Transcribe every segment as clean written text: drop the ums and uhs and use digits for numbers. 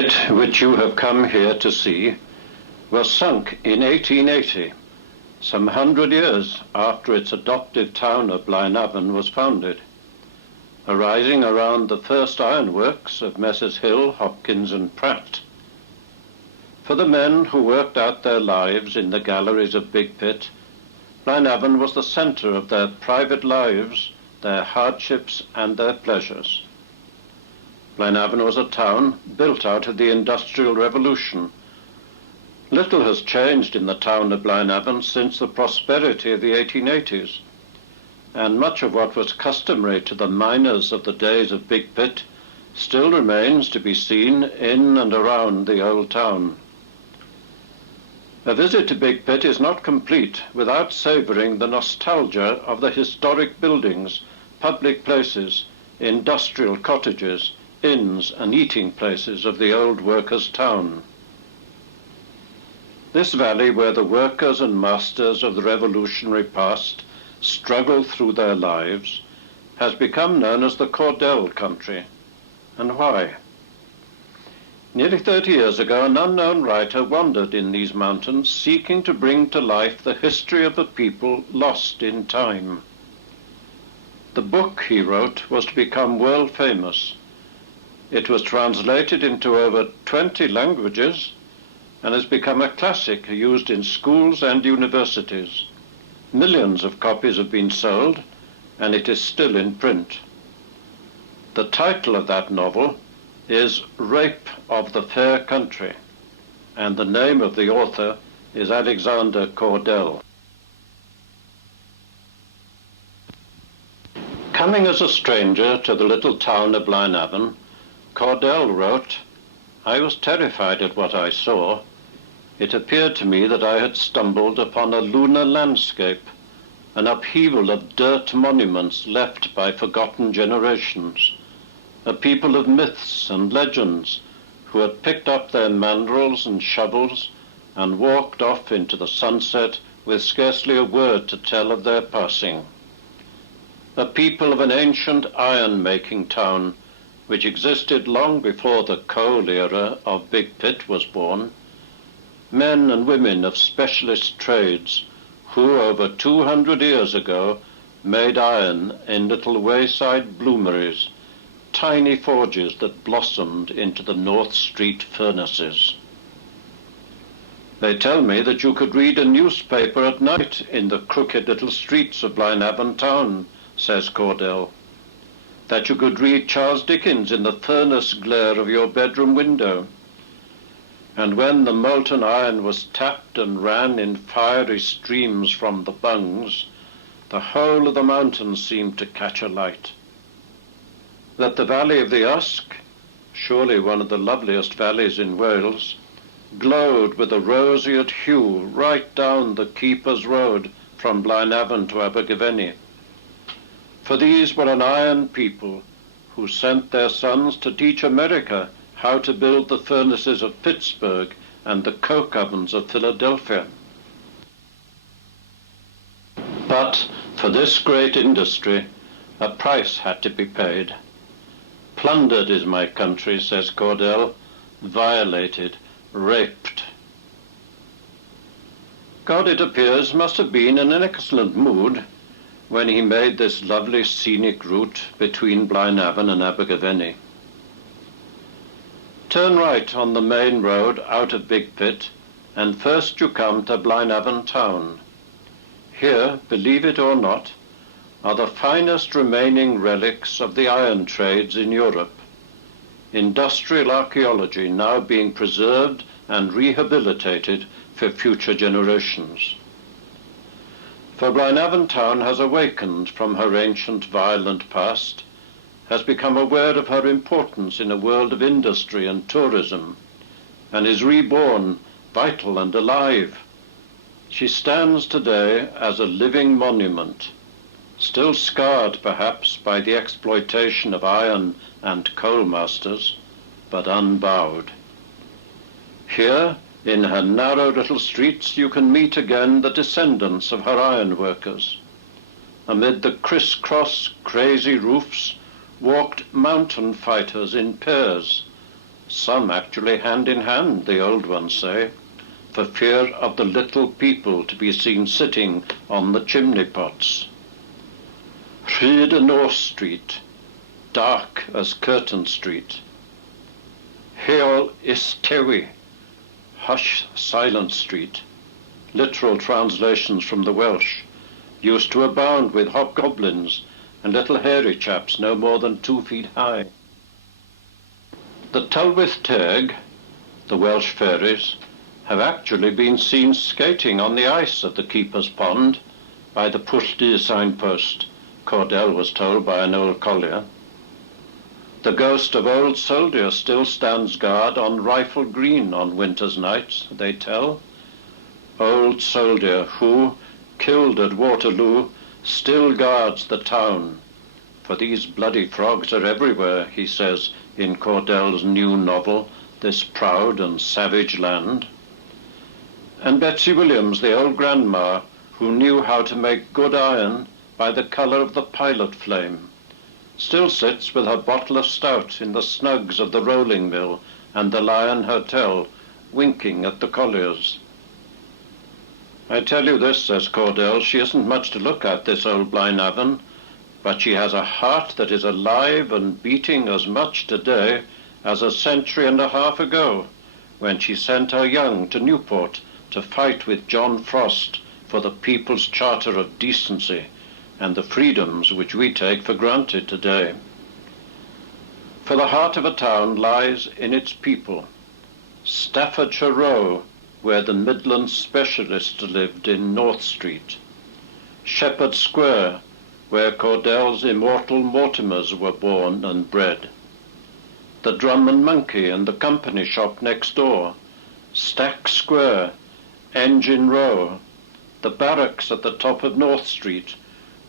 Big which you have come here to see, was sunk in 1880, some 100 years after its adopted town of Blaenavon was founded, arising around the first ironworks of Messrs. Hill, Hopkins and Pratt. For the men who worked out their lives in the galleries of Big Pit, Blaenavon was the centre of their private lives, their hardships and their pleasures. Blaenavon was a town built out of the Industrial Revolution. Little has changed in the town of Blaenavon since the prosperity of the 1880s, and much of what was customary to the miners of the days of Big Pit still remains to be seen in and around the old town. A visit to Big Pit is not complete without savouring the nostalgia of the historic buildings, public places, industrial cottages, inns and eating places of the old workers' town. This valley where the workers and masters of the revolutionary past struggled through their lives has become known as the Cordell country. And why? Nearly 30 years ago, an unknown writer wandered in these mountains seeking to bring to life the history of a people lost in time. The book he wrote was to become world famous. It was translated into over 20 languages and has become a classic used in schools and universities. Millions of copies have been sold, and it is still in print. The title of that novel is Rape of the Fair Country, and the name of the author is Alexander Cordell. Coming as a stranger to the little town of Blaenavon, Cordell wrote, "I was terrified at what I saw. It appeared to me that I had stumbled upon a lunar landscape, an upheaval of dirt monuments left by forgotten generations, a people of myths and legends who had picked up their mandrels and shovels and walked off into the sunset with scarcely a word to tell of their passing. A people of an ancient iron-making town which existed long before the coal era of Big Pit was born, men and women of specialist trades who over 200 years ago made iron in little wayside bloomeries, tiny forges that blossomed into the North Street furnaces. They tell me that you could read a newspaper at night in the crooked little streets of Blaenavon town," says Cordell, "that you could read Charles Dickens in the furnace glare of your bedroom window. And when the molten iron was tapped and ran in fiery streams from the bungs, the whole of the mountains seemed to catch alight. That the valley of the Usk, surely one of the loveliest valleys in Wales, glowed with a roseate hue right down the Keeper's Road from Blaenavon to Abergavenny. For these were an iron people who sent their sons to teach America how to build the furnaces of Pittsburgh and the coke ovens of Philadelphia. But for this great industry, a price had to be paid. Plundered is my country," says Cordell, "violated, raped." God, it appears, must have been in an excellent mood when he made this lovely scenic route between Blaenavon and Abergavenny. Turn right on the main road out of Big Pit, and first you come to Blaenavon town. Here, believe it or not, are the finest remaining relics of the iron trades in Europe. Industrial archaeology now being preserved and rehabilitated for future generations. For Blaenavon town has awakened from her ancient violent past, has become aware of her importance in a world of industry and tourism, and is reborn, vital and alive. She stands today as a living monument, still scarred perhaps by the exploitation of iron and coal masters, but unbowed. Here, in her narrow little streets, you can meet again the descendants of her iron workers. Amid the criss-cross crazy roofs walked mountain fighters in pairs, some actually hand in hand, the old ones say, for fear of the little people to be seen sitting on the chimney pots. Rhyd North Street, dark as Curtain Street. Heol Istewi, hush Silent Street. Literal translations from the Welsh, used to abound with hobgoblins and little hairy chaps no more than 2 feet high. The Tylwyth Teg, the Welsh fairies, have actually been seen skating on the ice at the Keeper's Pond by the Pwlldy signpost, Cordell was told by an old collier. The ghost of Old Soldier still stands guard on Rifle Green on winter's nights, they tell. Old Soldier who, killed at Waterloo, still guards the town. For these bloody frogs are everywhere, he says in Cordell's new novel, This Proud and Savage Land. And Betsy Williams, the old grandma, who knew how to make good iron by the colour of the pilot flame, still sits with her bottle of stout in the snugs of the rolling mill and the Lion Hotel, winking at the colliers. I tell you this, says Cordell, she isn't much to look at, this old Blaenavon, but she has a heart that is alive and beating as much today as a century and a half ago, when she sent her young to Newport to fight with John Frost for the people's charter of decency and the freedoms which we take for granted today. For the heart of a town lies in its people. Staffordshire Row, where the Midland specialists lived in North Street. Shepherd Square, where Cordell's immortal Mortimers were born and bred. The Drum and Monkey and the company shop next door. Stack Square, Engine Row, the barracks at the top of North Street,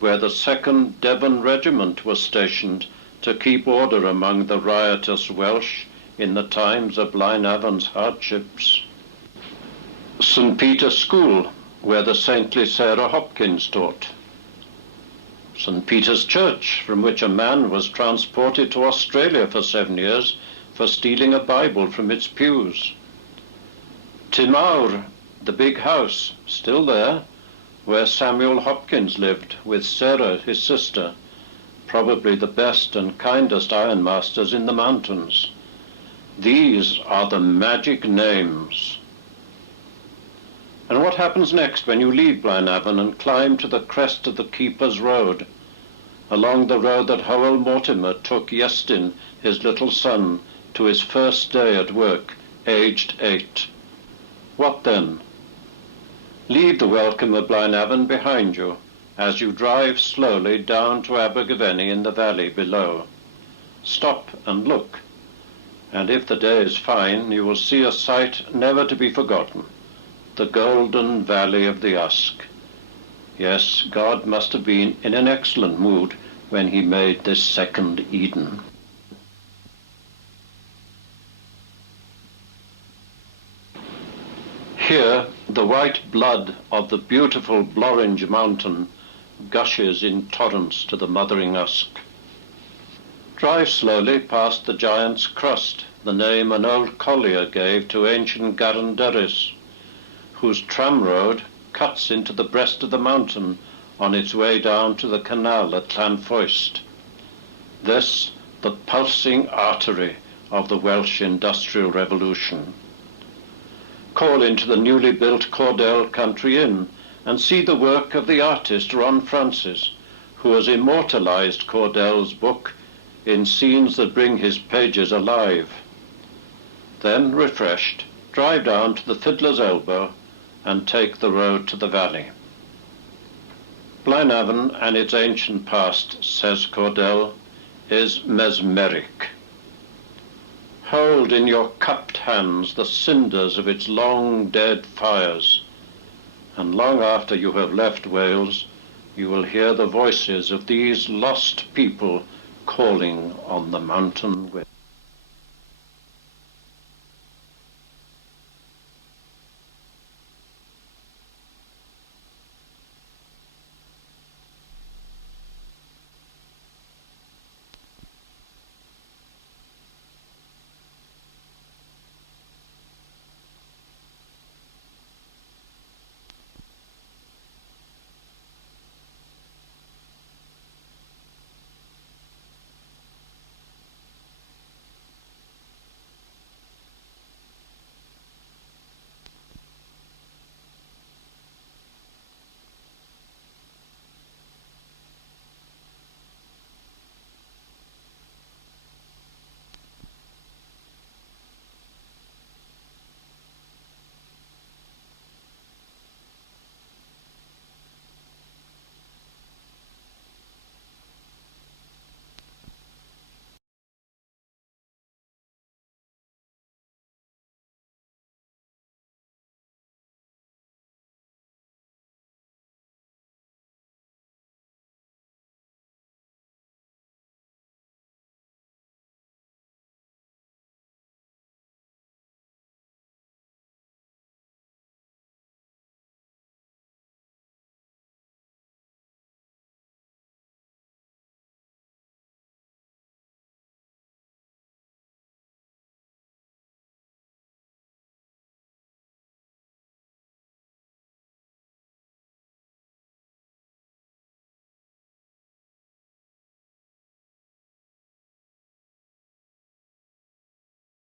where the 2nd Devon Regiment was stationed to keep order among the riotous Welsh in the times of Blaenavon's hardships. St. Peter's School, where the saintly Sarah Hopkins taught. St. Peter's Church, from which a man was transported to Australia for 7 years for stealing a Bible from its pews. Timawr, the big house, still there, where Samuel Hopkins lived with Sarah, his sister, probably the best and kindest ironmasters in the mountains. These are the magic names. And what happens next when you leave Blaenavon and climb to the crest of the Keeper's Road, along the road that Howell Mortimer took Iestyn, his little son, to his first day at work, aged 8? What then? Leave the welcome of Blaenavon behind you as you drive slowly down to Abergavenny in the valley below. Stop and look, and if the day is fine, you will see a sight never to be forgotten, the golden valley of the Usk. Yes, God must have been in an excellent mood when he made this second Eden. Here, the white blood of the beautiful Blorenge mountain gushes in torrents to the mothering Usk. Drive slowly past the Giant's Crust, the name an old collier gave to ancient Garenderis, whose tramroad cuts into the breast of the mountain on its way down to the canal at Llanfoist. This, the pulsing artery of the Welsh Industrial Revolution. Call into the newly built Cordell Country Inn and see the work of the artist Ron Francis, who has immortalized Cordell's book in scenes that bring his pages alive. Then, refreshed, drive down to the Fiddler's Elbow and take the road to the valley. Blaenavon and its ancient past, says Cordell, is mesmeric. Hold in your cupped hands the cinders of its long dead fires, and long after you have left Wales, you will hear the voices of these lost people calling on the mountain wind.